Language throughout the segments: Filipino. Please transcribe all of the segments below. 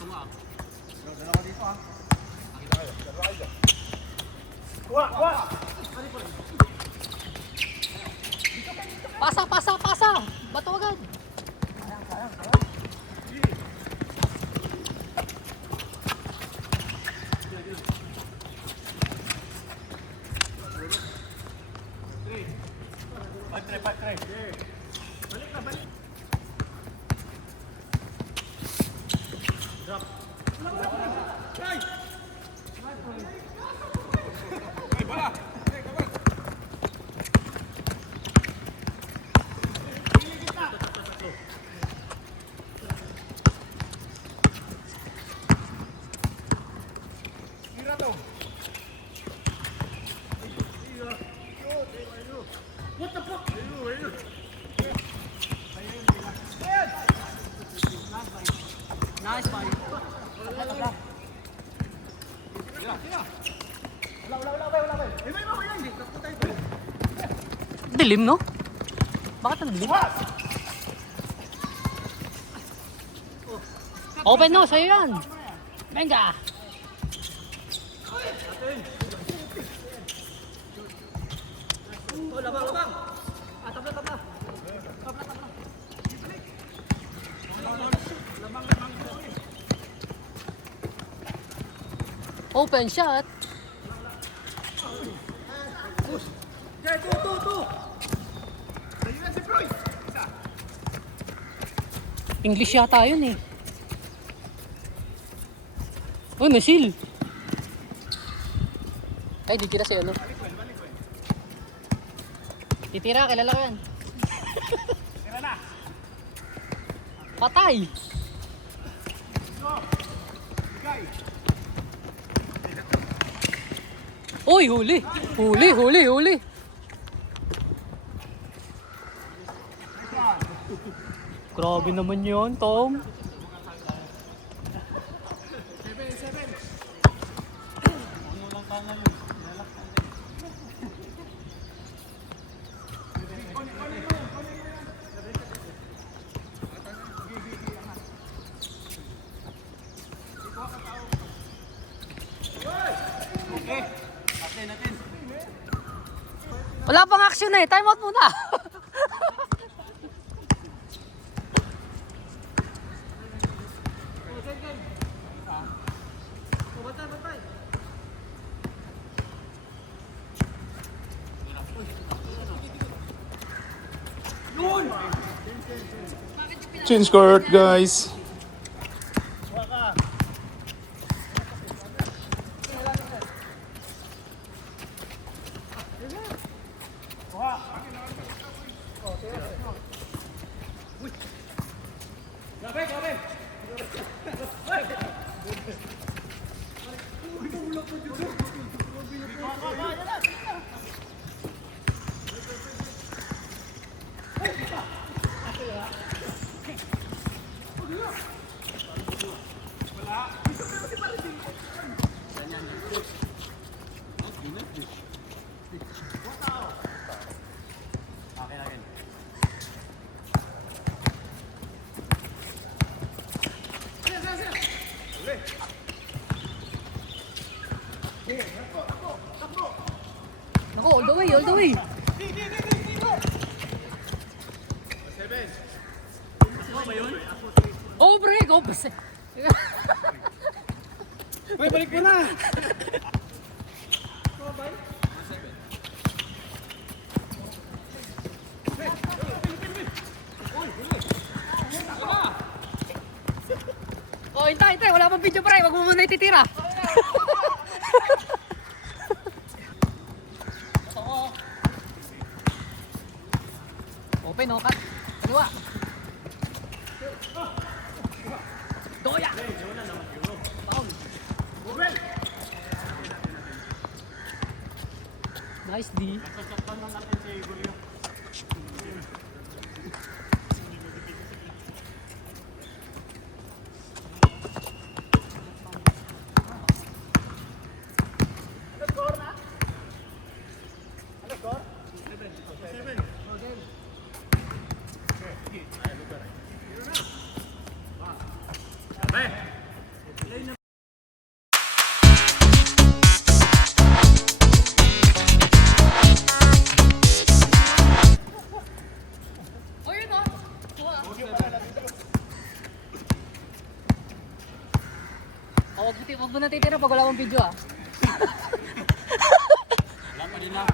Dalawa dito ah. Nakita kayo. Dalawa kayo. Kuha! Kuha! Pasa, pasa, pasa! Bato agad! Pag-try. Balik na, balik. Drop. Try! Hey, bola! Hey, come on! Tira daw. What the fuck? Nice, buddy. Dilim, no? Bakit ang dilim? Open no, sa'yo yan. Venga! Labang! Tabla! Open shot. English yata yun eh. Oh, nasil. Ay, di tira sa'yo, no? Titira, kilala ko yan. Tira na! Patay! Uy, huli! Grabe naman yun, Tom. Wala pang action eh. Time out muna. Change court, guys. Naku, all the way. Oh, break! Oh, basta. Uy, balik mo na! Oh, hintay. Wala pang video, pre. Wag mo muna ititira. Open, no? Cut. Kaliwa. Doya! Foul. Nice D. Huwag mo natitira pag wala akong video ah. Wala pa rin lang.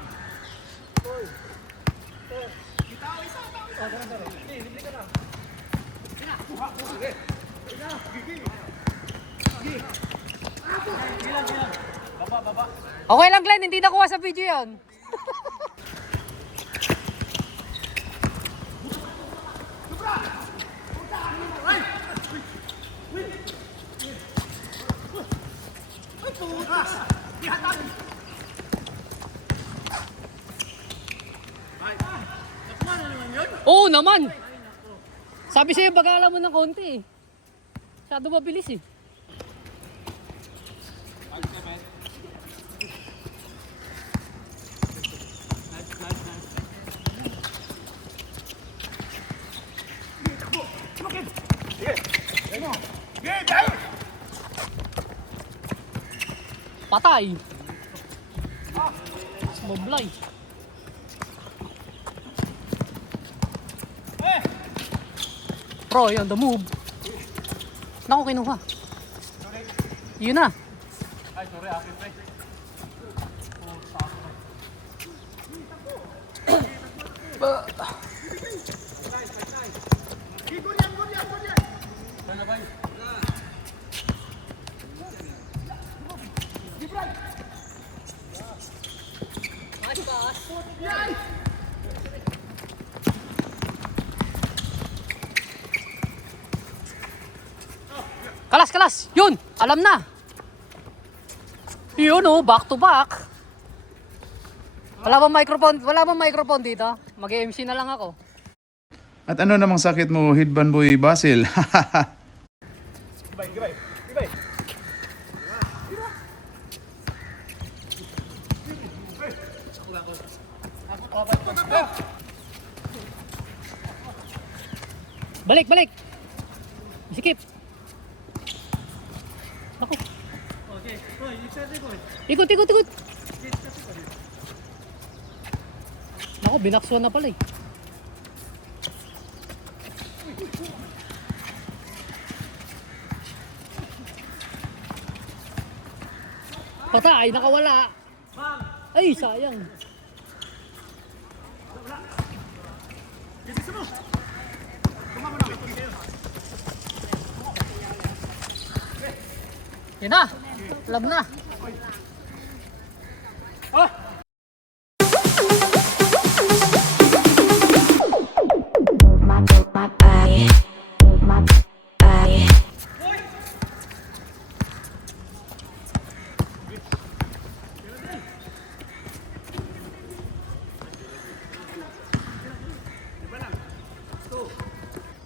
Okay lang Glenn, hindi nakuha sa video yan. Oo naman. Sabi sa'yo, bagalan mo ng konti eh. Masyado mabilis eh. Patay. Moblay. Pro, yun, the move. Naku, kinuha. Yun na. Ay, sorry, akin pre. Kalas, kalas. Yun, alam na. Yun oh, back to back. Wala bang microphone dito? Mag-MC na lang ako. At ano namang sakit mo, Hidban Boy Basil? Gibay, gibay, gibay. Balik, balik. Sikip. Naku. Okay, boy, you said it, boy. Ikot, ikot, ikot. Naku, binaksuan na pala eh. Patay, nakawala. Ay, sayang. Yan na, alam na.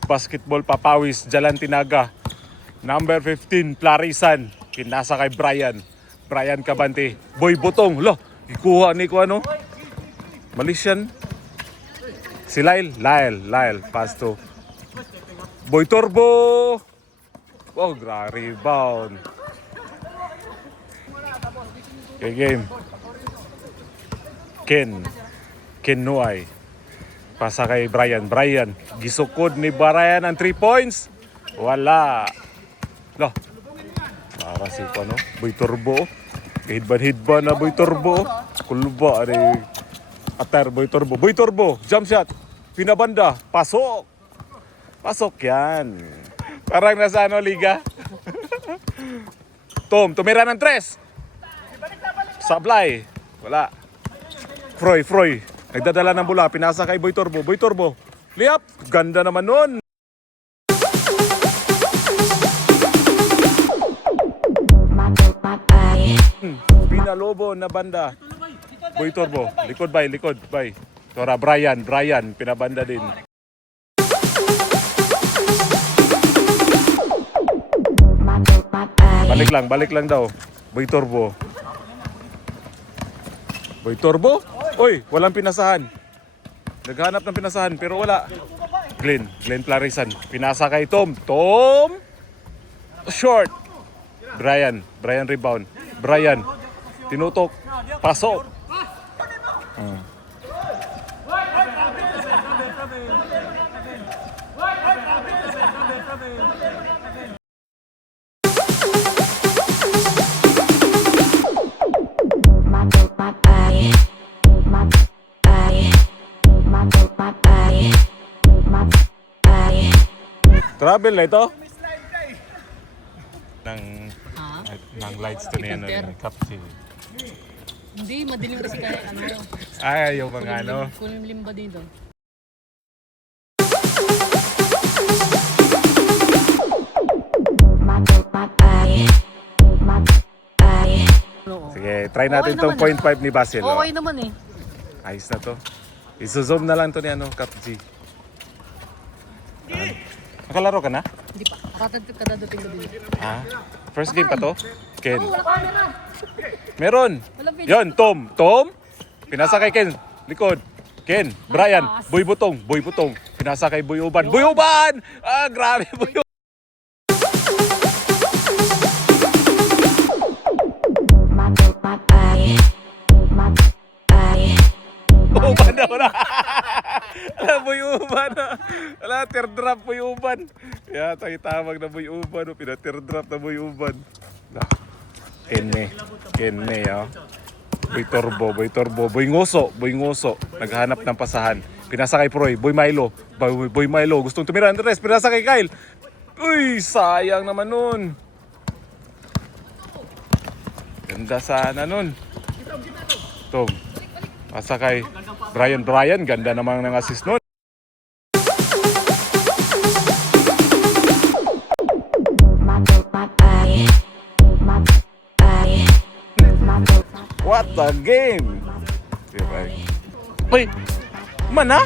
Basketball Papawis, Jalan Tinaga. Number 15, Plarisan. Pinasa kay Brian. Brian Cabante. Boy Butong. Lo, ikuha ni ko ano? Malaysian. Si Lyle. Pass to Boy Turbo. Oh, rebound. Okay, game. Ken Nuay. Pasa kay Brian. Gisukod ni Brian ang 3 points. Wala. Loh. Para si no? Boy Turbo. Hidban na Boy Turbo. Kulba ari atar Boy Turbo. Boy Turbo, jump shot. Pinabanda, pasok. Pasok yan. Parang nasa liga. Tumira ng 3. Sablay. Wala. Froy. Nagdadala ng bola, pinasa kay Boy Turbo. Layup, ganda naman nun. Pinalobo na banda. Boy Turbo, likod bay. Tora Brian, pinabanda din. Balik lang daw. Boy Turbo. Oy, walang pinasahan. Naghanap ng pinasahan pero wala. Glenn Plarisan. Pinasa kay Tom. Short. Brian rebound. Brian. Tinutok. Pasok. Travel na ito? May slide ka eh. Ha? Ng lights to niya, Peter. kapsi. Hindi, madilim kasi kaya ano. Ay, yung mga ano. Kulimlim ba dito? Oo. Sige, try natin Okay tong naman, 0.5 ni Basil. oh. Okay naman eh. Ayos na to. Iso-zoom na lang to ni ano, Kap G. Nakalaro ka na? Hindi pa. Kadadating ko din. Ah, first game pa to? Ken. Oh, wala camera. Meron. Walang video. Yon, Tom. Tom? Pinasa kay Ken. Likod. Ken. Brian. Boy Butong. Boy Butong. Pinasa kay Boy Uban. Boy Uban! Ah, grabe. Boy Uban. Uban na wala. Ala, Boy Uban na. Ala, teardrop Boy Uban. Yata itawag na Boy Uban. Pina-teardrop na Boy Uban. Nah. Kenne. Kenne, oh. Boy Turbo, Boy Turbo. Boy Ngoso, Boy Ngoso. Naghanap ng pasahan. Pinasa kay Proy. Boy Milo. Boy Milo. Gustong tumira. Andres, pinasa kay Kyle. Uy, sayang naman nun. Ganda sana nun. Tom. Pasa kay Brian. Ganda naman ng assist nun. What a game! Diba? Uy! Mana?